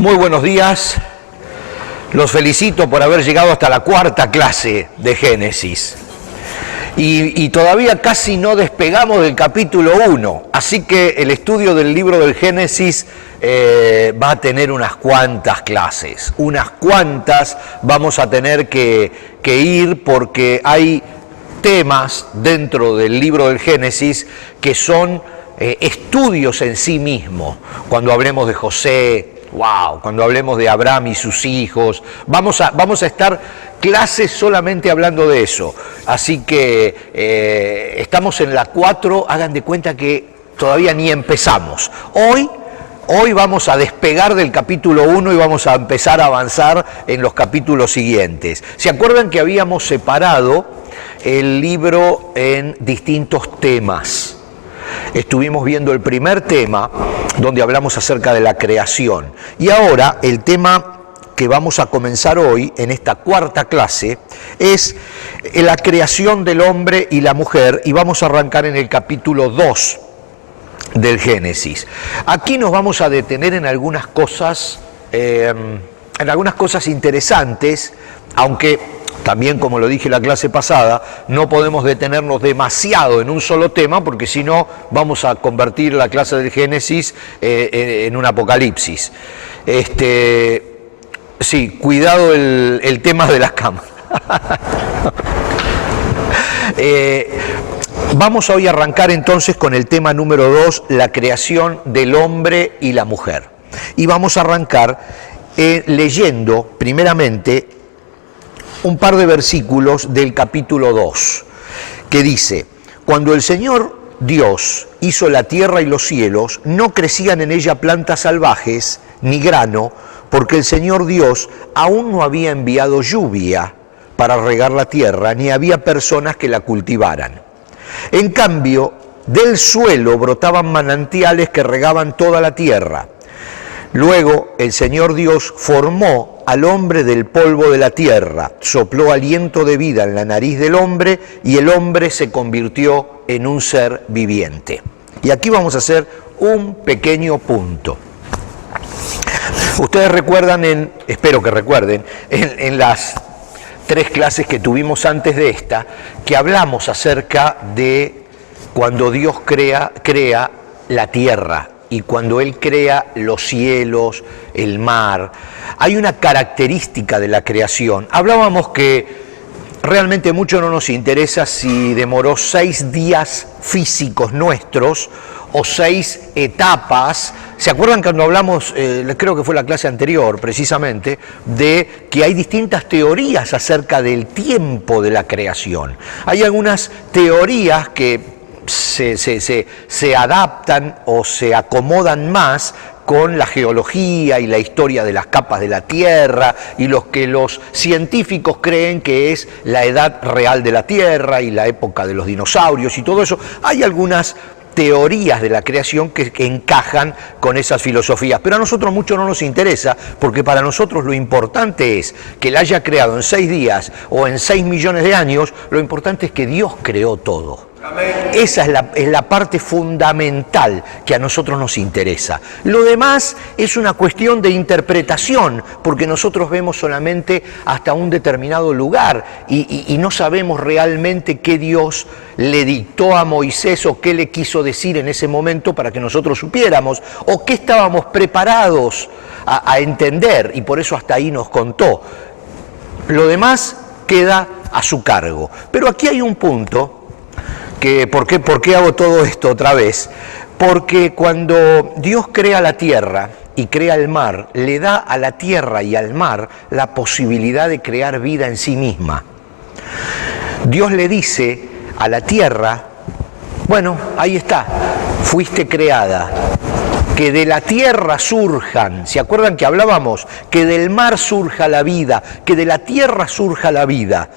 Muy buenos días, los felicito por haber llegado hasta la cuarta clase de Génesis. Y todavía casi no despegamos del capítulo 1, así que el estudio del libro del Génesis va a tener unas cuantas clases, unas cuantas vamos a tener que ir porque hay temas dentro del libro del Génesis que son estudios en sí mismos. Cuando hablemos de José, wow, cuando hablemos de Abraham y sus hijos, vamos a estar clases solamente hablando de eso. Así que estamos en la 4, hagan de cuenta que todavía ni empezamos. Hoy vamos a despegar del capítulo 1 y vamos a empezar a avanzar en los capítulos siguientes. ¿Se acuerdan que habíamos separado el libro en distintos temas? Estuvimos viendo el primer tema, donde hablamos acerca de la creación. Y ahora el tema que vamos a comenzar hoy, en esta cuarta clase, es la creación del hombre y la mujer, y vamos a arrancar en el capítulo 2 del Génesis. Aquí nos vamos a detener en algunas cosas interesantes, aunque también, como lo dije la clase pasada, no podemos detenernos demasiado en un solo tema, porque si no vamos a convertir la clase del Génesis en un apocalipsis. Sí, cuidado el tema de las cámaras. Vamos hoy a arrancar entonces con el tema número 2, la creación del hombre y la mujer. Y vamos a arrancar leyendo primeramente un par de versículos del capítulo 2, que dice: cuando el Señor Dios hizo la tierra y los cielos, no crecían en ella plantas salvajes ni grano, porque el Señor Dios aún no había enviado lluvia para regar la tierra, ni había personas que la cultivaran. En cambio, del suelo brotaban manantiales que regaban toda la tierra. Luego el Señor Dios formó al hombre del polvo de la tierra, sopló aliento de vida en la nariz del hombre y el hombre se convirtió en un ser viviente. Y aquí vamos a hacer un pequeño punto. Ustedes recuerdan, espero que recuerden, en las 3 clases que tuvimos antes de esta, que hablamos acerca de cuando Dios crea la tierra y cuando Él crea los cielos, el mar. Hay una característica de la creación. Hablábamos que realmente mucho no nos interesa si demoró 6 días físicos nuestros o 6 etapas. ¿Se acuerdan cuando hablamos, creo que fue la clase anterior precisamente, de que hay distintas teorías acerca del tiempo de la creación? Hay algunas teorías que se adaptan o se acomodan más con la geología y la historia de las capas de la Tierra y los que los científicos creen que es la edad real de la Tierra y la época de los dinosaurios y todo eso. Hay algunas teorías de la creación que encajan con esas filosofías, pero a nosotros mucho no nos interesa, porque para nosotros lo importante es que la haya creado en 6 días o en 6 millones de años. Lo importante es que Dios creó todo. Esa es la parte fundamental que a nosotros nos interesa. Lo demás es una cuestión de interpretación, porque nosotros vemos solamente hasta un determinado lugar y no sabemos realmente qué Dios le dictó a Moisés o qué le quiso decir en ese momento para que nosotros supiéramos, o qué estábamos preparados a entender, y por eso hasta ahí nos contó. Lo demás queda a su cargo. Pero aquí hay un punto. ¿Por qué hago todo esto otra vez? Porque cuando Dios crea la tierra y crea el mar, le da a la tierra y al mar la posibilidad de crear vida en sí misma. Dios le dice a la tierra: bueno, ahí está, fuiste creada, que de la tierra surjan. ¿Se acuerdan que hablábamos? Que del mar surja la vida, que de la tierra surja la vida,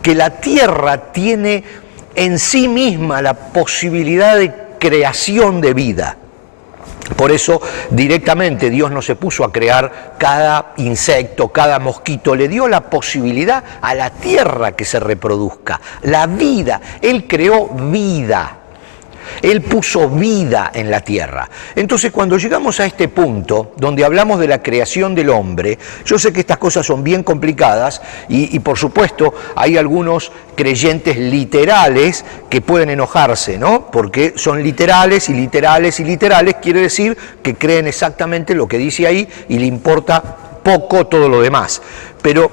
que la tierra tiene en sí misma la posibilidad de creación de vida. Por eso directamente Dios no se puso a crear cada insecto, cada mosquito, le dio la posibilidad a la tierra que se reproduzca, la vida. Él creó vida. Él puso vida en la tierra. Entonces, cuando llegamos a este punto, donde hablamos de la creación del hombre, yo sé que estas cosas son bien complicadas y por supuesto hay algunos creyentes literales que pueden enojarse, ¿no? Porque son literales y literales y literales, quiere decir que creen exactamente lo que dice ahí y le importa poco todo lo demás. Pero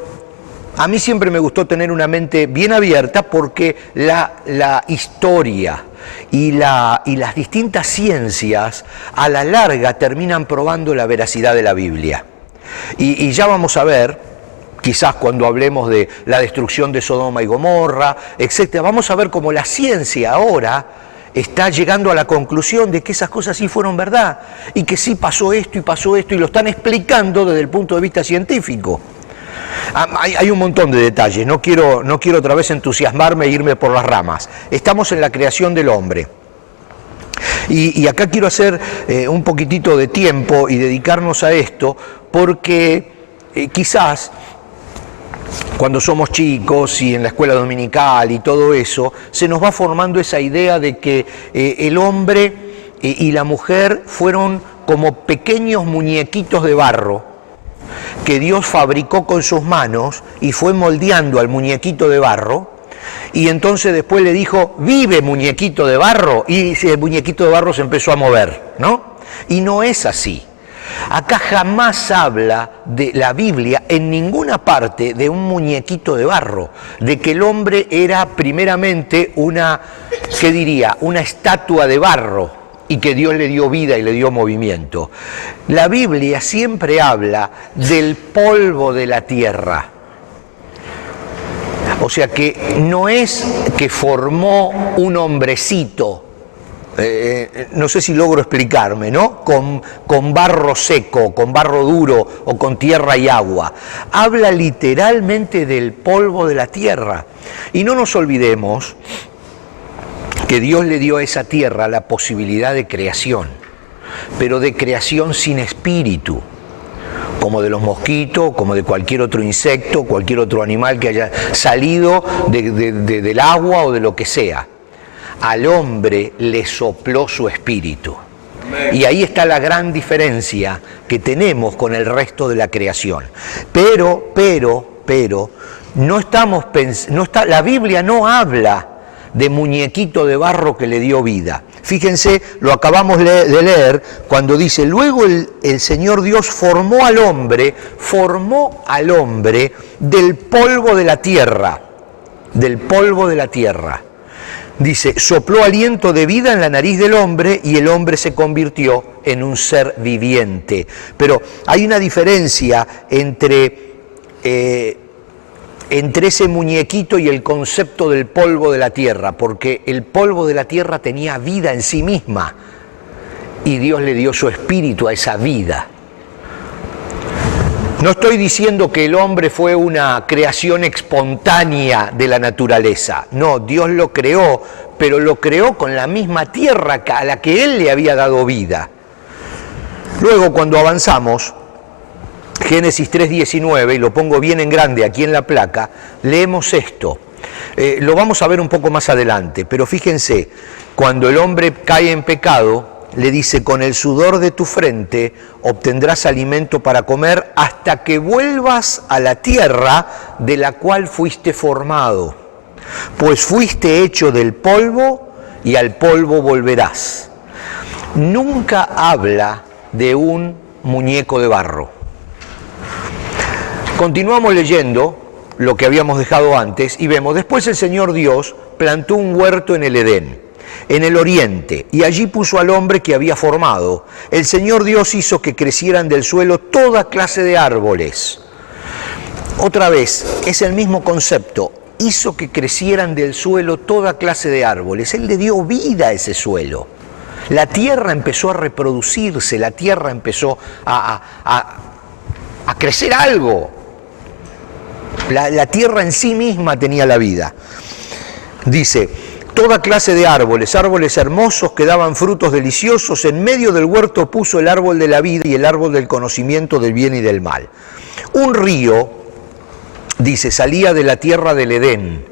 a mí siempre me gustó tener una mente bien abierta porque la historia y las distintas ciencias a la larga terminan probando la veracidad de la Biblia. Y ya vamos a ver, quizás cuando hablemos de la destrucción de Sodoma y Gomorra, etcétera, vamos a ver cómo la ciencia ahora está llegando a la conclusión de que esas cosas sí fueron verdad y que sí pasó esto y lo están explicando desde el punto de vista científico. Hay un montón de detalles, no quiero otra vez entusiasmarme e irme por las ramas. Estamos en la creación del hombre. Y acá quiero hacer un poquitito de tiempo y dedicarnos a esto, porque quizás cuando somos chicos y en la escuela dominical y todo eso, se nos va formando esa idea de que el hombre y la mujer fueron como pequeños muñequitos de barro que Dios fabricó con sus manos y fue moldeando al muñequito de barro, y entonces después le dijo, vive muñequito de barro, y el muñequito de barro se empezó a mover, ¿no? Y no es así. Acá jamás habla de la Biblia en ninguna parte de un muñequito de barro, de que el hombre era primeramente una estatua de barro, y que Dios le dio vida y le dio movimiento. La Biblia siempre habla del polvo de la tierra. O sea que no es que formó un hombrecito, no sé si logro explicarme, ¿no? Con barro seco, con barro duro o con tierra y agua. Habla literalmente del polvo de la tierra. Y no nos olvidemos que Dios le dio a esa tierra la posibilidad de creación, pero de creación sin espíritu, como de los mosquitos, como de cualquier otro insecto, cualquier otro animal que haya salido del agua o de lo que sea. Al hombre le sopló su espíritu. Y ahí está la gran diferencia que tenemos con el resto de la creación. Pero, la Biblia no habla de muñequito de barro que le dio vida. Fíjense, lo acabamos de leer cuando dice, luego el Señor Dios formó al hombre del polvo de la tierra, Dice, sopló aliento de vida en la nariz del hombre y el hombre se convirtió en un ser viviente. Pero hay una diferencia entre ese muñequito y el concepto del polvo de la tierra, porque el polvo de la tierra tenía vida en sí misma y Dios le dio su espíritu a esa vida. No estoy diciendo que el hombre fue una creación espontánea de la naturaleza, no, Dios lo creó, pero lo creó con la misma tierra a la que Él le había dado vida. Luego, cuando avanzamos, Génesis 3:19, y lo pongo bien en grande aquí en la placa, leemos esto. Lo vamos a ver un poco más adelante, pero fíjense, cuando el hombre cae en pecado, le dice, con el sudor de tu frente obtendrás alimento para comer hasta que vuelvas a la tierra de la cual fuiste formado, pues fuiste hecho del polvo y al polvo volverás. Nunca habla de un muñeco de barro. Continuamos leyendo lo que habíamos dejado antes y vemos, después el Señor Dios plantó un huerto en el Edén, en el oriente, y allí puso al hombre que había formado. El Señor Dios hizo que crecieran del suelo toda clase de árboles. Otra vez, es el mismo concepto, hizo que crecieran del suelo toda clase de árboles. Él le dio vida a ese suelo. La tierra empezó a reproducirse, la tierra empezó a crecer algo. La tierra en sí misma tenía la vida. Dice, toda clase de árboles, árboles hermosos que daban frutos deliciosos. En medio del huerto puso el árbol de la vida y el árbol del conocimiento del bien y del mal. Un río, dice, salía de la tierra del Edén,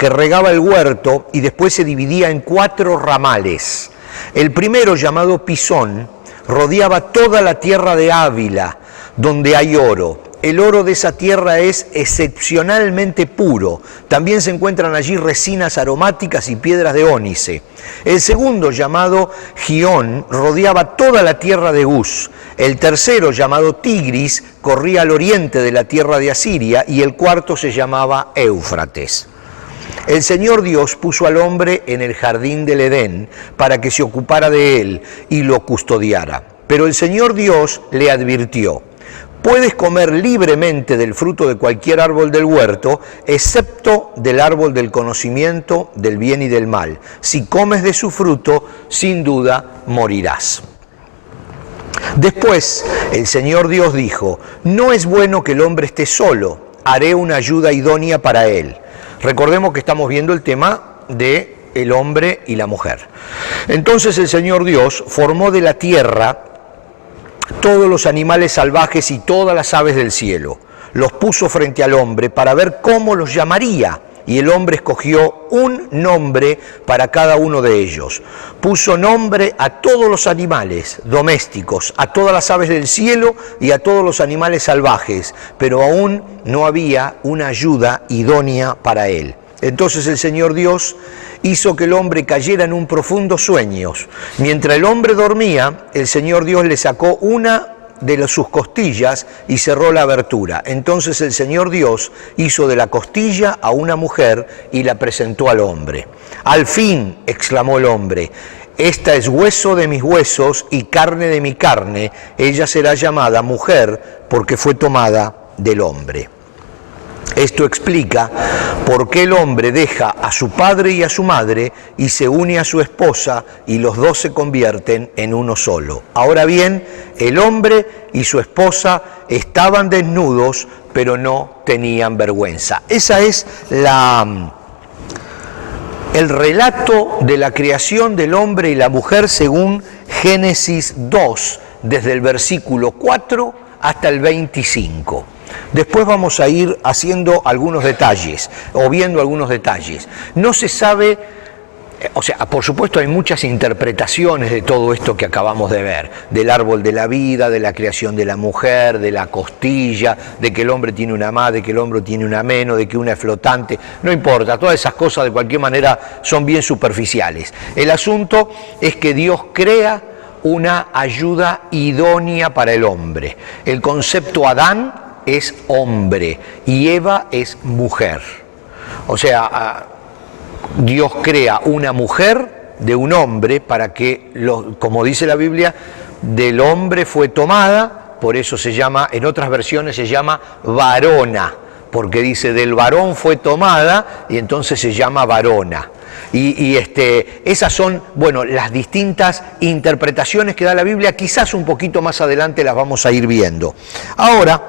que regaba el huerto y después se dividía en 4 ramales. El primero, llamado Pisón, rodeaba toda la tierra de Ávila, donde hay oro. El oro de esa tierra es excepcionalmente puro. También se encuentran allí resinas aromáticas y piedras de ónice. El segundo, llamado Gión, rodeaba toda la tierra de Uz. El tercero, llamado Tigris, corría al oriente de la tierra de Asiria. Y el cuarto se llamaba Éufrates. El Señor Dios puso al hombre en el jardín del Edén para que se ocupara de él y lo custodiara. Pero el Señor Dios le advirtió: puedes comer libremente del fruto de cualquier árbol del huerto, excepto del árbol del conocimiento del bien y del mal. Si comes de su fruto, sin duda morirás. Después, el Señor Dios dijo: no es bueno que el hombre esté solo, haré una ayuda idónea para él. Recordemos que estamos viendo el tema de el hombre y la mujer. Entonces el Señor Dios formó de la tierra todos los animales salvajes y todas las aves del cielo. Los puso frente al hombre para ver cómo los llamaría, y el hombre escogió un nombre para cada uno de ellos. Puso nombre a todos los animales domésticos, a todas las aves del cielo y a todos los animales salvajes, pero aún no había una ayuda idónea para él. Entonces el Señor Dios hizo que el hombre cayera en un profundo sueño. Mientras el hombre dormía, el Señor Dios le sacó una de sus costillas y cerró la abertura. Entonces el Señor Dios hizo de la costilla a una mujer y la presentó al hombre. Al fin, exclamó el hombre, esta es hueso de mis huesos y carne de mi carne. Ella será llamada mujer porque fue tomada del hombre. Esto explica por qué el hombre deja a su padre y a su madre y se une a su esposa y los dos se convierten en uno solo. Ahora bien, el hombre y su esposa estaban desnudos, pero no tenían vergüenza. Esa es el relato de la creación del hombre y la mujer según Génesis 2, desde el versículo 4 hasta el 25. Después vamos a ir haciendo algunos detalles, o viendo algunos detalles. No se sabe, o sea, por supuesto hay muchas interpretaciones de todo esto que acabamos de ver, del árbol de la vida, de la creación de la mujer, de la costilla, de que el hombre tiene una más, de que el hombre tiene una menos, de que una es flotante, no importa, todas esas cosas de cualquier manera son bien superficiales. El asunto es que Dios crea una ayuda idónea para el hombre. El concepto Adán es hombre y Eva es mujer. O sea, Dios crea una mujer de un hombre para que, como dice la Biblia, del hombre fue tomada, por eso se llama, en otras versiones se llama varona, porque dice del varón fue tomada y entonces se llama varona. Esas son, bueno, las distintas interpretaciones que da la Biblia, quizás un poquito más adelante las vamos a ir viendo. Ahora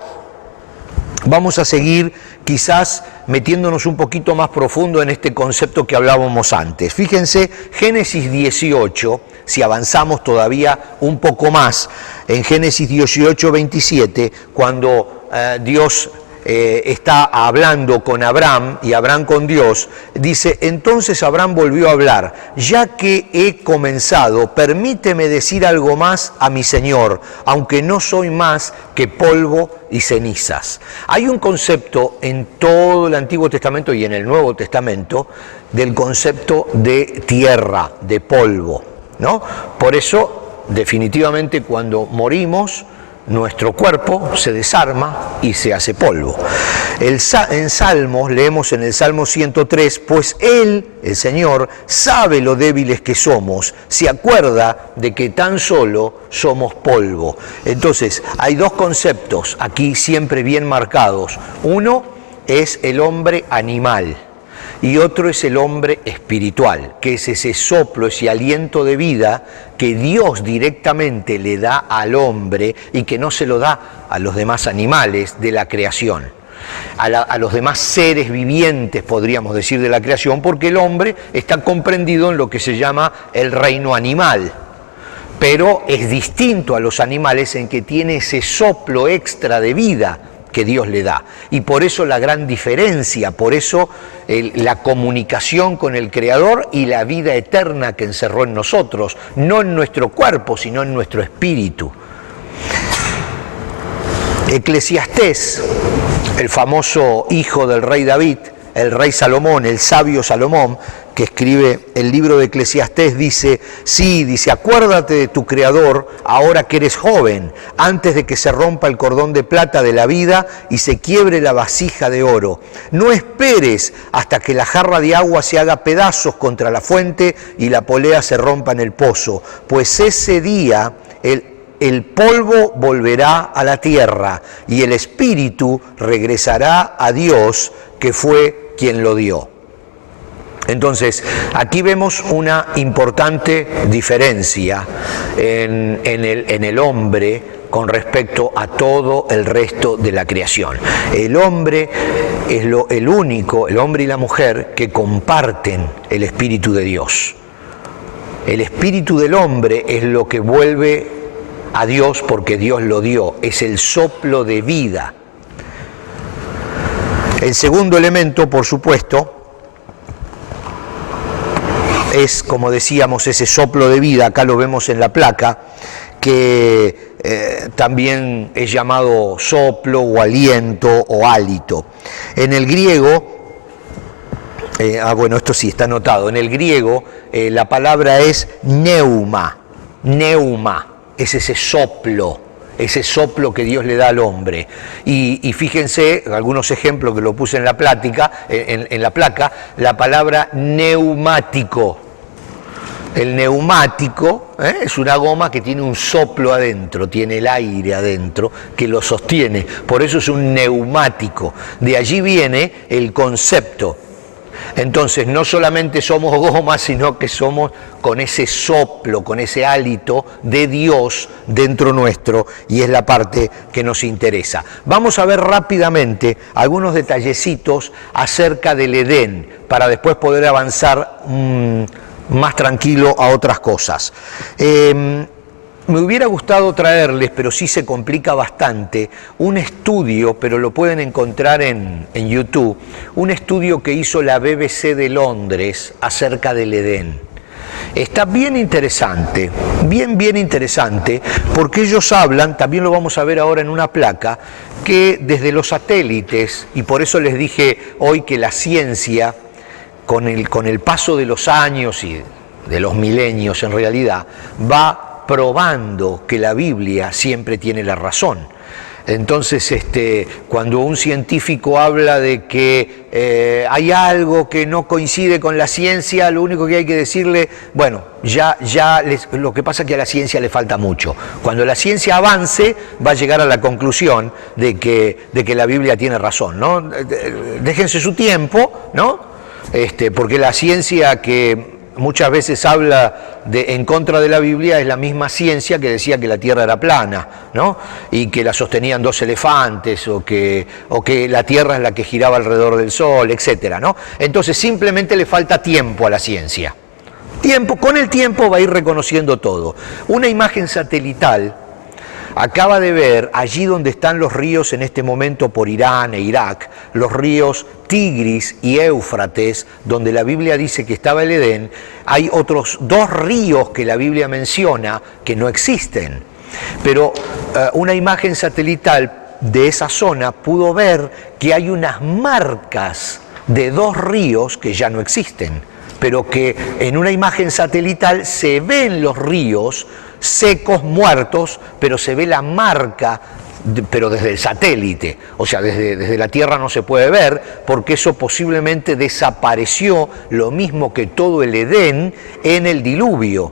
vamos a seguir quizás metiéndonos un poquito más profundo en este concepto que hablábamos antes. Fíjense, Génesis 18, si avanzamos todavía un poco más, en Génesis 18, 27, cuando Dios está hablando con Abraham y Abraham con Dios, dice, entonces Abraham volvió a hablar, ya que he comenzado, permíteme decir algo más a mi Señor, aunque no soy más que polvo y cenizas. Hay un concepto en todo el Antiguo Testamento y en el Nuevo Testamento del concepto de tierra, de polvo, ¿no? Por eso, definitivamente, cuando morimos, nuestro cuerpo se desarma y se hace polvo. En Salmos, leemos en el Salmo 103, pues Él, el Señor, sabe lo débiles que somos, se acuerda de que tan solo somos polvo. Entonces, hay dos conceptos aquí siempre bien marcados. Uno es el hombre animal y otro es el hombre espiritual, que es ese soplo, ese aliento de vida que Dios directamente le da al hombre y que no se lo da a los demás animales de la creación, a los demás seres vivientes, podríamos decir, de la creación, porque el hombre está comprendido en lo que se llama el reino animal, pero es distinto a los animales en que tiene ese soplo extra de vida que Dios le da. Y por eso la gran diferencia, por eso la comunicación con el Creador y la vida eterna que encerró en nosotros, no en nuestro cuerpo, sino en nuestro espíritu. Eclesiastés, el famoso hijo del rey David, el rey Salomón, el sabio Salomón, que escribe el libro de Eclesiastés, dice, sí, dice, acuérdate de tu Creador ahora que eres joven, antes de que se rompa el cordón de plata de la vida y se quiebre la vasija de oro. No esperes hasta que la jarra de agua se haga pedazos contra la fuente y la polea se rompa en el pozo, pues ese día el polvo volverá a la tierra y el espíritu regresará a Dios, que fue quien lo dio. Entonces, aquí vemos una importante diferencia en el hombre con respecto a todo el resto de la creación. El hombre es el único, el hombre y la mujer, que comparten el Espíritu de Dios. El Espíritu del hombre es lo que vuelve a Dios porque Dios lo dio, es el soplo de vida. El segundo elemento, por supuesto, es, como decíamos, ese soplo de vida, acá lo vemos en la placa, que también es llamado soplo o aliento o hálito. En el griego, bueno, esto sí está anotado, en el griego la palabra es neuma, es ese soplo que Dios le da al hombre. Y fíjense, algunos ejemplos que lo puse en la placa, la palabra neumático. El neumático es una goma que tiene un soplo adentro, tiene el aire adentro que lo sostiene, por eso es un neumático. De allí viene el concepto. Entonces, no solamente somos goma, sino que somos con ese soplo, con ese hálito de Dios dentro nuestro, y es la parte que nos interesa. Vamos a ver rápidamente algunos detallecitos acerca del Edén, para después poder avanzar más tranquilo a otras cosas. Me hubiera gustado traerles, pero sí se complica bastante, un estudio, pero lo pueden encontrar en YouTube, un estudio que hizo la BBC de Londres acerca del Edén. Está bien interesante, bien interesante, porque ellos hablan, también lo vamos a ver ahora en una placa, que desde los satélites, y por eso les dije hoy que la ciencia, con el paso de los años y de los milenios en realidad, va probando que la Biblia siempre tiene la razón. Entonces, cuando un científico habla de que hay algo que no coincide con la ciencia, lo único que hay que decirle, bueno, lo que pasa es que a la ciencia le falta mucho. Cuando la ciencia avance, va a llegar a la conclusión de que la Biblia tiene razón, ¿no? Déjense su tiempo, ¿no? Porque la ciencia que muchas veces habla en contra de la Biblia es la misma ciencia que decía que la Tierra era plana, ¿no? Y que la sostenían dos elefantes, o que la Tierra es la que giraba alrededor del Sol, etcétera, ¿no? Entonces simplemente le falta tiempo a la ciencia. Con el tiempo va a ir reconociendo todo. Una imagen satelital acaba de ver allí donde están los ríos en este momento por Irán e Irak, los ríos Tigris y Éufrates, donde la Biblia dice que estaba el Edén. Hay otros dos ríos que la Biblia menciona que no existen, pero una imagen satelital de esa zona pudo ver que hay unas marcas de dos ríos que ya no existen, pero que en una imagen satelital se ven los ríos secos, muertos, pero se ve la marca, pero desde el satélite, o sea, desde la Tierra no se puede ver, porque eso posiblemente desapareció, lo mismo que todo el Edén en el diluvio.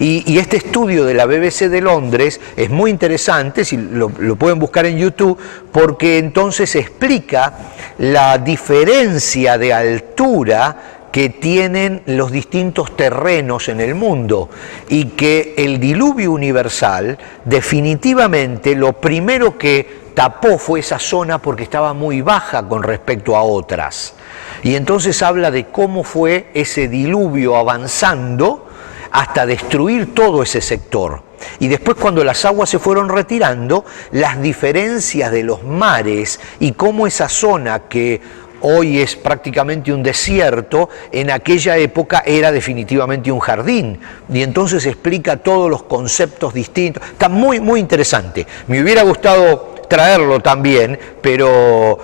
Y este estudio de la BBC de Londres es muy interesante, si lo pueden buscar en YouTube, porque entonces explica la diferencia de altura que tienen los distintos terrenos en el mundo, y que el diluvio universal definitivamente lo primero que tapó fue esa zona porque estaba muy baja con respecto a otras. Y entonces habla de cómo fue ese diluvio avanzando hasta destruir todo ese sector. Y después, cuando las aguas se fueron retirando, las diferencias de los mares y cómo esa zona que hoy es prácticamente un desierto, en aquella época era definitivamente un jardín. Y entonces explica todos los conceptos distintos. Está muy, muy interesante. Me hubiera gustado traerlo también, pero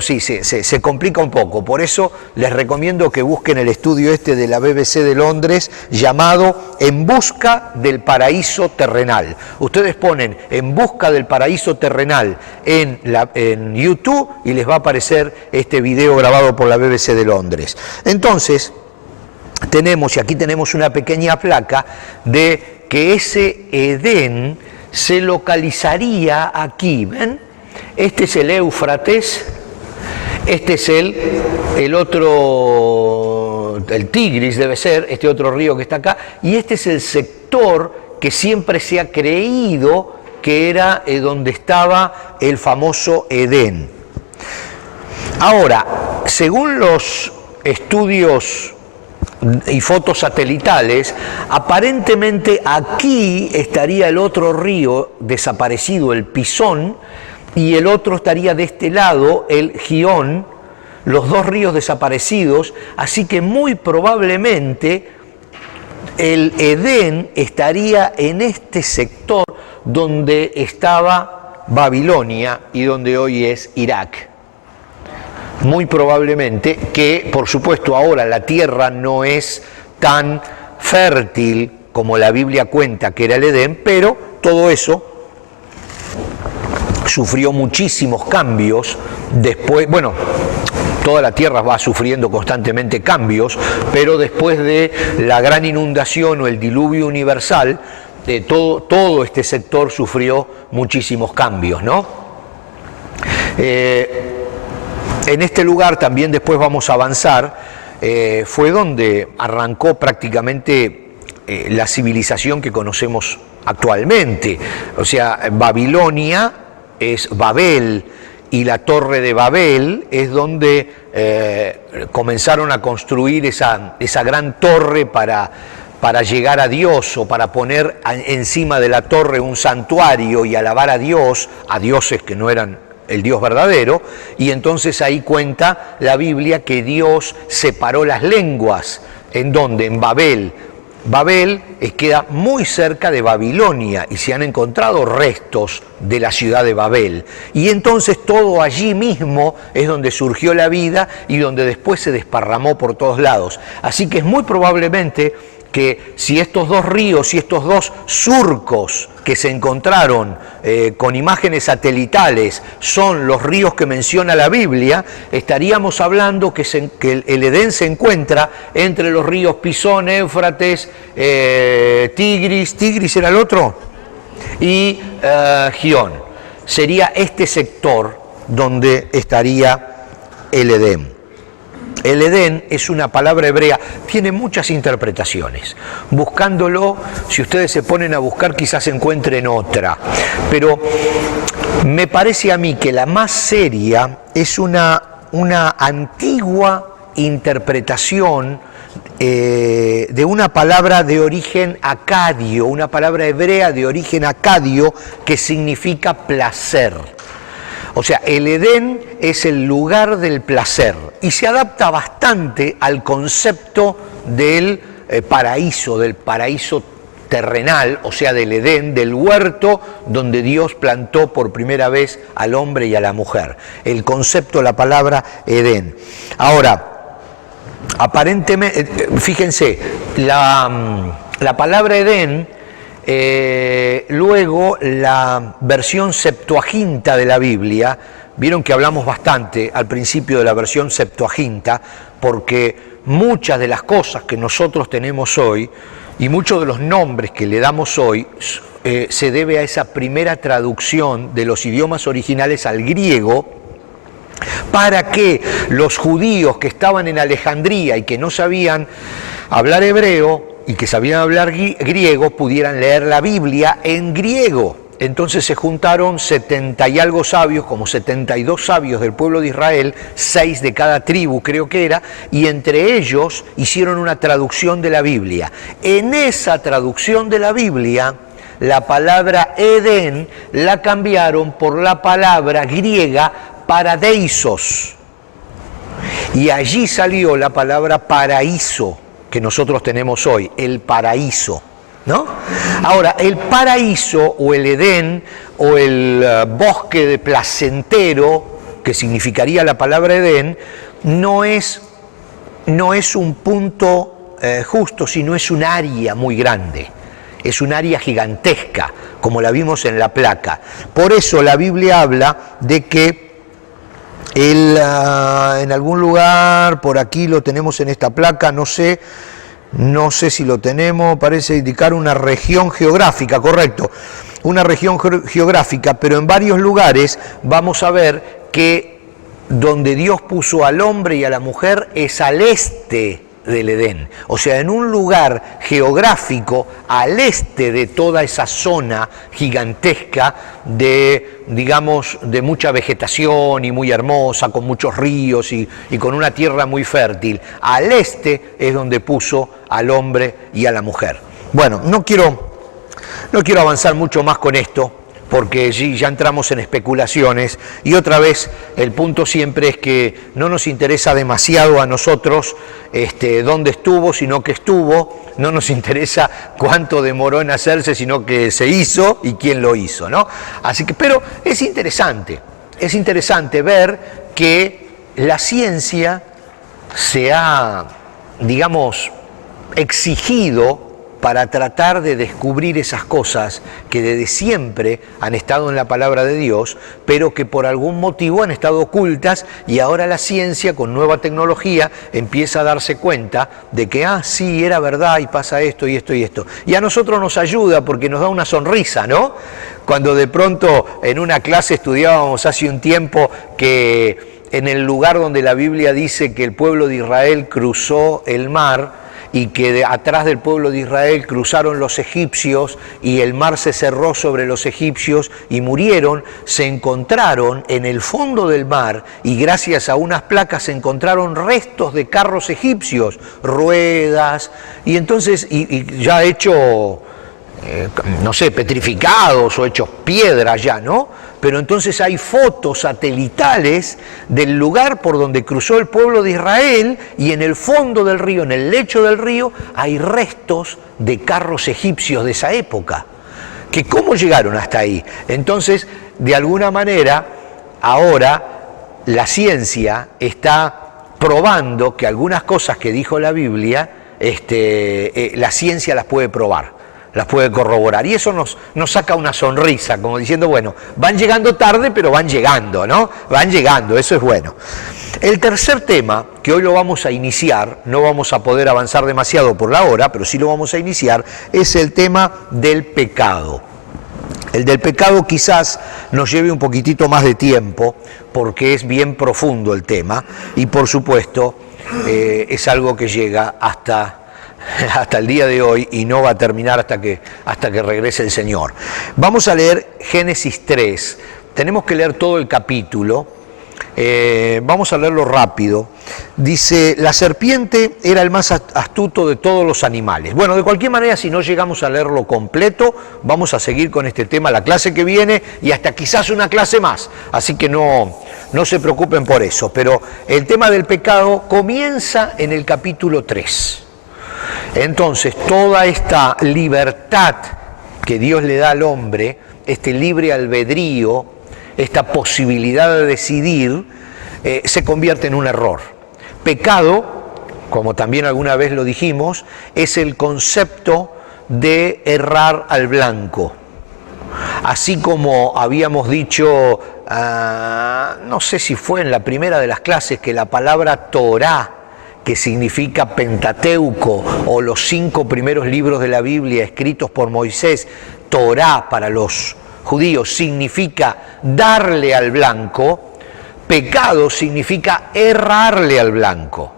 sí, se complica un poco. Por eso les recomiendo que busquen el estudio este de la BBC de Londres llamado En busca del paraíso terrenal. Ustedes ponen En busca del paraíso terrenal en YouTube y les va a aparecer este video grabado por la BBC de Londres. Entonces, tenemos, y aquí tenemos una pequeña placa de que ese Edén se localizaría aquí, ¿ven? Este es el Éufrates, este es el otro, el Tigris debe ser, este otro río que está acá, y este es el sector que siempre se ha creído que era donde estaba el famoso Edén. Ahora, según los estudios y fotos satelitales, aparentemente aquí estaría el otro río desaparecido, el Pisón, y el otro estaría de este lado, el Gihón, los dos ríos desaparecidos, así que muy probablemente el Edén estaría en este sector donde estaba Babilonia y donde hoy es Irak. Muy probablemente que, por supuesto, ahora la tierra no es tan fértil como la Biblia cuenta que era el Edén, pero todo eso sufrió muchísimos cambios después, bueno, toda la tierra va sufriendo constantemente cambios, pero después de la gran inundación o el diluvio universal, todo este sector sufrió muchísimos cambios, ¿no? En este lugar también después vamos a avanzar, fue donde arrancó prácticamente la civilización que conocemos actualmente. O sea, Babilonia es Babel y la Torre de Babel es donde comenzaron a construir esa gran torre para llegar a Dios o para poner encima de la torre un santuario y alabar a Dios, a dioses que no eran el Dios verdadero, y entonces ahí cuenta la Biblia que Dios separó las lenguas. ¿En dónde? En Babel. Babel queda muy cerca de Babilonia y se han encontrado restos de la ciudad de Babel. Y entonces todo allí mismo es donde surgió la vida y donde después se desparramó por todos lados. Así que es muy probablemente que si estos dos ríos y estos dos surcos que se encontraron con imágenes satelitales son los ríos que menciona la Biblia, estaríamos hablando que el Edén se encuentra entre los ríos Pisón, Éufrates, Tigris era el otro, y Gihón. Sería este sector donde estaría el Edén. El Edén es una palabra hebrea, tiene muchas interpretaciones. Buscándolo, si ustedes se ponen a buscar, quizás encuentren otra. Pero me parece a mí que la más seria es una antigua interpretación de una palabra de origen acadio, una palabra hebrea de origen acadio que significa placer. O sea, el Edén es el lugar del placer y se adapta bastante al concepto del paraíso terrenal, o sea, del Edén, del huerto donde Dios plantó por primera vez al hombre y a la mujer. El concepto, la palabra Edén. Ahora, aparentemente, fíjense, la palabra Edén, luego la versión Septuaginta de la Biblia, vieron que hablamos bastante al principio de la versión Septuaginta, porque muchas de las cosas que nosotros tenemos hoy y muchos de los nombres que le damos hoy se debe a esa primera traducción de los idiomas originales al griego, para que los judíos que estaban en Alejandría y que no sabían hablar hebreo y que sabían hablar griego pudieran leer la Biblia en griego. Entonces se juntaron 70 y algo sabios, como 72 sabios del pueblo de Israel, 6 de cada tribu creo que era, y entre ellos hicieron una traducción de la Biblia. En esa traducción de la Biblia la palabra Edén la cambiaron por la palabra griega paradeisos. Y allí salió la palabra paraíso que nosotros tenemos hoy, el paraíso, ¿no? Ahora, el paraíso o el Edén o el bosque de placentero, que significaría la palabra Edén, no es un punto justo, sino es un área muy grande. Es un área gigantesca, como la vimos en la placa. Por eso la Biblia habla de que en algún lugar, por aquí lo tenemos en esta placa, no sé si lo tenemos, parece indicar una región geográfica, correcto, una región geográfica, pero en varios lugares vamos a ver que donde Dios puso al hombre y a la mujer es al este del Edén, o sea, en un lugar geográfico al este de toda esa zona gigantesca de, digamos, de mucha vegetación y muy hermosa, con muchos ríos y con una tierra muy fértil. Al este es donde puso al hombre y a la mujer. Bueno, no quiero avanzar mucho más con esto, porque ya entramos en especulaciones, y otra vez el punto siempre es que no nos interesa demasiado a nosotros dónde estuvo, sino que estuvo, no nos interesa cuánto demoró en hacerse, sino que se hizo y quién lo hizo, ¿no? Así que, pero es interesante ver que la ciencia se ha, digamos, exigido para tratar de descubrir esas cosas que desde siempre han estado en la palabra de Dios, pero que por algún motivo han estado ocultas, y ahora la ciencia con nueva tecnología empieza a darse cuenta de que, sí, era verdad y pasa esto y esto y esto. Y a nosotros nos ayuda porque nos da una sonrisa, ¿no? Cuando de pronto en una clase estudiábamos hace un tiempo que en el lugar donde la Biblia dice que el pueblo de Israel cruzó el mar, y que atrás del pueblo de Israel cruzaron los egipcios y el mar se cerró sobre los egipcios y murieron, se encontraron en el fondo del mar, y gracias a unas placas se encontraron restos de carros egipcios, ruedas, y entonces, y ya hecho, no sé, petrificados o hechos piedra ya, ¿no? Pero entonces hay fotos satelitales del lugar por donde cruzó el pueblo de Israel, y en el fondo del río, en el lecho del río, hay restos de carros egipcios de esa época. ¿Que cómo llegaron hasta ahí? Entonces, de alguna manera, ahora la ciencia está probando que algunas cosas que dijo la Biblia, la ciencia las puede probar, las puede corroborar, y eso nos saca una sonrisa, como diciendo, bueno, van llegando tarde, pero van llegando, ¿no? Van llegando, eso es bueno. El tercer tema, que hoy lo vamos a iniciar, no vamos a poder avanzar demasiado por la hora, pero sí lo vamos a iniciar, es el tema del pecado. El del pecado quizás nos lleve un poquitito más de tiempo, porque es bien profundo el tema, y por supuesto es algo que llega hasta el día de hoy y no va a terminar hasta que regrese el Señor. Vamos a leer Génesis 3, tenemos que leer todo el capítulo, vamos a leerlo rápido. Dice, la serpiente era el más astuto de todos los animales. Bueno, de cualquier manera, si no llegamos a leerlo completo, vamos a seguir con este tema la clase que viene y hasta quizás una clase más, así que no se preocupen por eso, pero el tema del pecado comienza en el capítulo 3. Entonces, toda esta libertad que Dios le da al hombre, este libre albedrío, esta posibilidad de decidir, se convierte en un error. Pecado, como también alguna vez lo dijimos, es el concepto de errar al blanco. Así como habíamos dicho, no sé si fue en la primera de las clases, que la palabra Torá, que significa Pentateuco o los 5 primeros libros de la Biblia escritos por Moisés, Torá para los judíos significa darle al blanco, pecado significa errarle al blanco.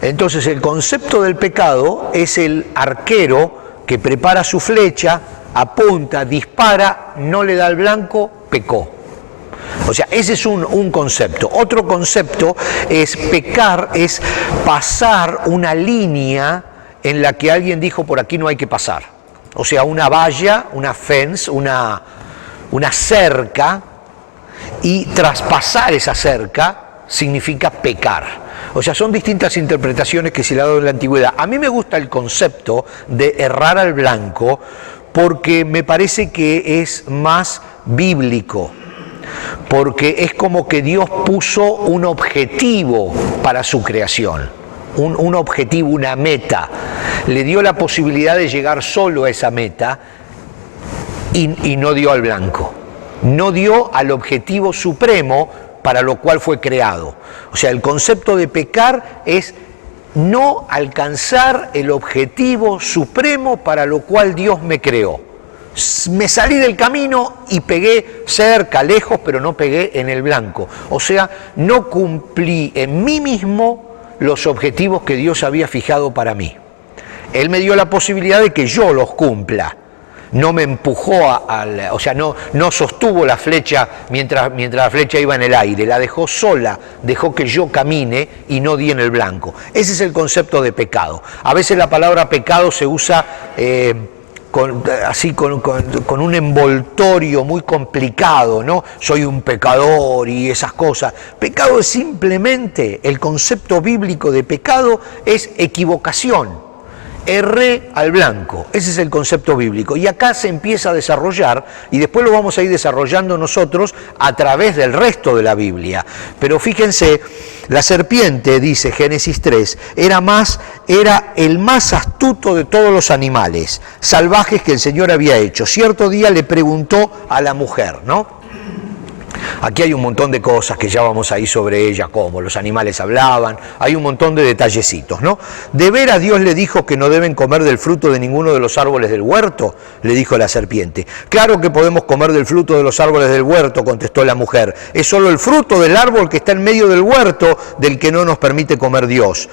Entonces el concepto del pecado es el arquero que prepara su flecha, apunta, dispara, no le da al blanco, pecó. O sea, ese es un concepto. Otro concepto es pecar, es pasar una línea en la que alguien dijo por aquí no hay que pasar. o sea, una valla, una fence, una cerca, y traspasar esa cerca significa pecar. O sea, son distintas interpretaciones que se le ha dado en la antigüedad. A mí me gusta el concepto de errar al blanco porque me parece que es más bíblico, porque es como que Dios puso un objetivo para su creación, un objetivo, una meta. Le dio la posibilidad de llegar solo a esa meta y no dio al blanco. No dio al objetivo supremo para lo cual fue creado. O sea, el concepto de pecar es no alcanzar el objetivo supremo para lo cual Dios me creó. Me salí del camino y pegué cerca, lejos, pero no pegué en el blanco. O sea, no cumplí en mí mismo los objetivos que Dios había fijado para mí. Él me dio la posibilidad de que yo los cumpla. No me empujó o sea, no sostuvo la flecha mientras la flecha iba en el aire, la dejó sola, dejó que yo camine y no di en el blanco. Ese es el concepto de pecado. A veces la palabra pecado se usa con un envoltorio muy complicado, ¿no? Soy un pecador y esas cosas. Pecado es simplemente, el concepto bíblico de pecado es equivocación. Erré al blanco, ese es el concepto bíblico, y acá se empieza a desarrollar, y después lo vamos a ir desarrollando nosotros a través del resto de la Biblia. Pero fíjense, la serpiente, dice Génesis 3, era el más astuto de todos los animales salvajes que el Señor había hecho. Cierto día le preguntó a la mujer, ¿no? Aquí hay un montón de cosas que ya vamos a ir sobre ella, como los animales hablaban, hay un montón de detallecitos, ¿no? ¿De veras Dios le dijo que no deben comer del fruto de ninguno de los árboles del huerto? Le dijo la serpiente. Claro que podemos comer del fruto de los árboles del huerto, contestó la mujer. Es solo el fruto del árbol que está en medio del huerto del que no nos permite comer Dios.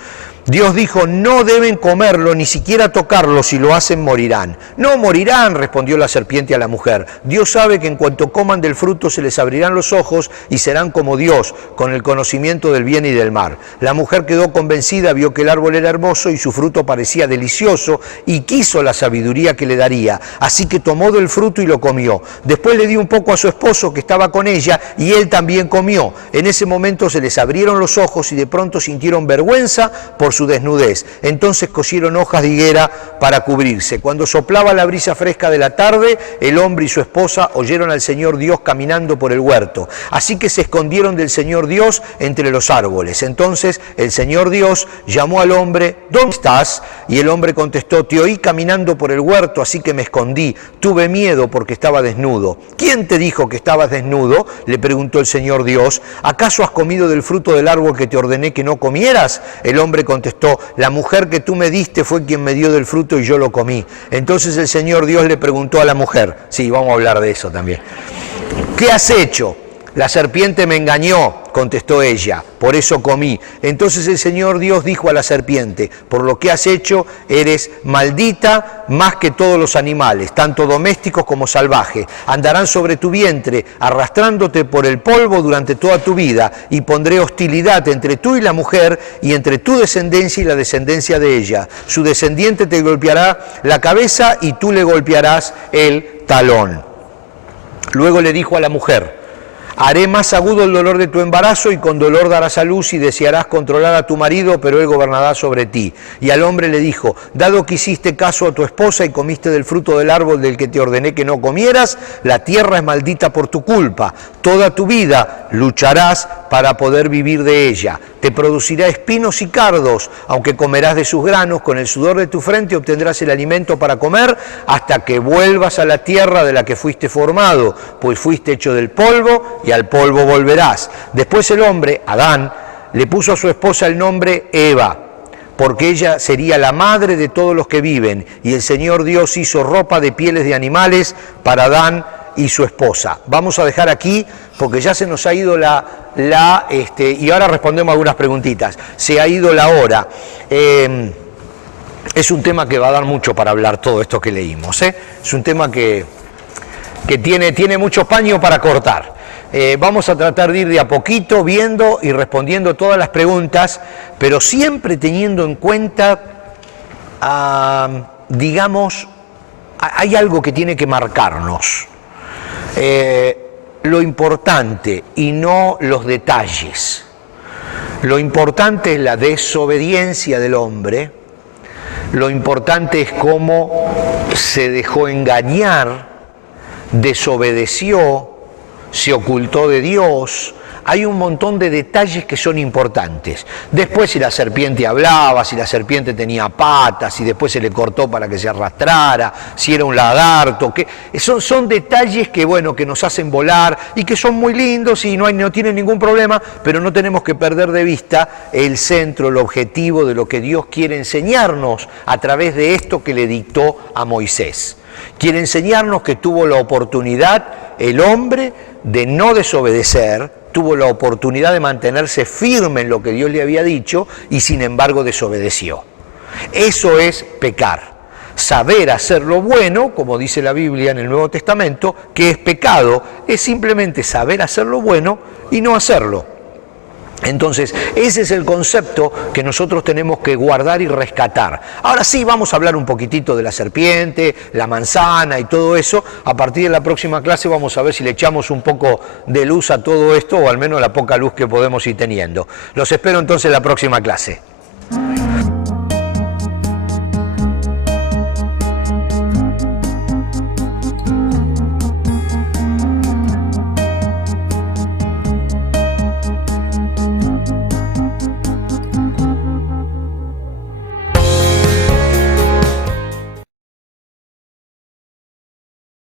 Dios dijo, no deben comerlo, ni siquiera tocarlo, si lo hacen morirán. No morirán, respondió la serpiente a la mujer. Dios sabe que en cuanto coman del fruto se les abrirán los ojos y serán como Dios, con el conocimiento del bien y del mal. La mujer quedó convencida, vio que el árbol era hermoso y su fruto parecía delicioso y quiso la sabiduría que le daría. Así que tomó del fruto y lo comió. Después le dio un poco a su esposo que estaba con ella y él también comió. En ese momento se les abrieron los ojos y de pronto sintieron vergüenza por su desnudez. Entonces cosieron hojas de higuera para cubrirse. Cuando soplaba la brisa fresca de la tarde, el hombre y su esposa oyeron al Señor Dios caminando por el huerto. Así que se escondieron del Señor Dios entre los árboles. Entonces el Señor Dios llamó al hombre, ¿dónde estás? Y el hombre contestó, te oí caminando por el huerto, así que me escondí. Tuve miedo porque estaba desnudo. ¿Quién te dijo que estabas desnudo? Le preguntó el Señor Dios. ¿Acaso has comido del fruto del árbol que te ordené que no comieras? El hombre contestó, la mujer que tú me diste fue quien me dio del fruto y yo lo comí. Entonces el Señor Dios le preguntó a la mujer, sí, vamos a hablar de eso también, ¿qué has hecho? La serpiente me engañó, contestó ella, por eso comí. Entonces el Señor Dios dijo a la serpiente, por lo que has hecho eres maldita más que todos los animales, tanto domésticos como salvajes. Andarán sobre tu vientre, arrastrándote por el polvo durante toda tu vida, y pondré hostilidad entre tú y la mujer, y entre tu descendencia y la descendencia de ella. Su descendiente te golpeará la cabeza y tú le golpearás el talón. Luego le dijo a la mujer, haré más agudo el dolor de tu embarazo y con dolor darás a luz y desearás controlar a tu marido, pero él gobernará sobre ti. Y al hombre le dijo, dado que hiciste caso a tu esposa y comiste del fruto del árbol del que te ordené que no comieras, la tierra es maldita por tu culpa. Toda tu vida lucharás para poder vivir de ella. Te producirá espinos y cardos, aunque comerás de sus granos, con el sudor de tu frente obtendrás el alimento para comer hasta que vuelvas a la tierra de la que fuiste formado, pues fuiste hecho del polvo y al polvo volverás. Después el hombre, Adán, le puso a su esposa el nombre Eva, porque ella sería la madre de todos los que viven, y el Señor Dios hizo ropa de pieles de animales para Adán y su esposa. Vamos a dejar aquí porque ya se nos ha ido y ahora respondemos algunas preguntitas. Se ha ido la hora. Es un tema que va a dar mucho para hablar todo esto que leímos. Es un tema que tiene mucho paño para cortar. Vamos a tratar de ir de a poquito viendo y respondiendo todas las preguntas, pero siempre teniendo en cuenta, digamos, hay algo que tiene que marcarnos. Lo importante y no los detalles. Lo importante es la desobediencia del hombre, lo importante es cómo se dejó engañar, desobedeció, se ocultó de Dios. Hay un montón de detalles que son importantes. Después si la serpiente hablaba, si la serpiente tenía patas, si después se le cortó para que se arrastrara, si era un lagarto, son detalles que, bueno, que nos hacen volar y que son muy lindos y no tienen ningún problema, pero no tenemos que perder de vista el centro, el objetivo de lo que Dios quiere enseñarnos a través de esto que le dictó a Moisés. Quiere enseñarnos que tuvo la oportunidad el hombre de no desobedecer, tuvo la oportunidad de mantenerse firme en lo que Dios le había dicho y sin embargo desobedeció. Eso es pecar. Saber hacer lo bueno, como dice la Biblia en el Nuevo Testamento, que es pecado, es simplemente saber hacer lo bueno y no hacerlo. Entonces, ese es el concepto que nosotros tenemos que guardar y rescatar. Ahora sí, vamos a hablar un poquitito de la serpiente, la manzana y todo eso. A partir de la próxima clase vamos a ver si le echamos un poco de luz a todo esto, o al menos la poca luz que podemos ir teniendo. Los espero entonces en la próxima clase.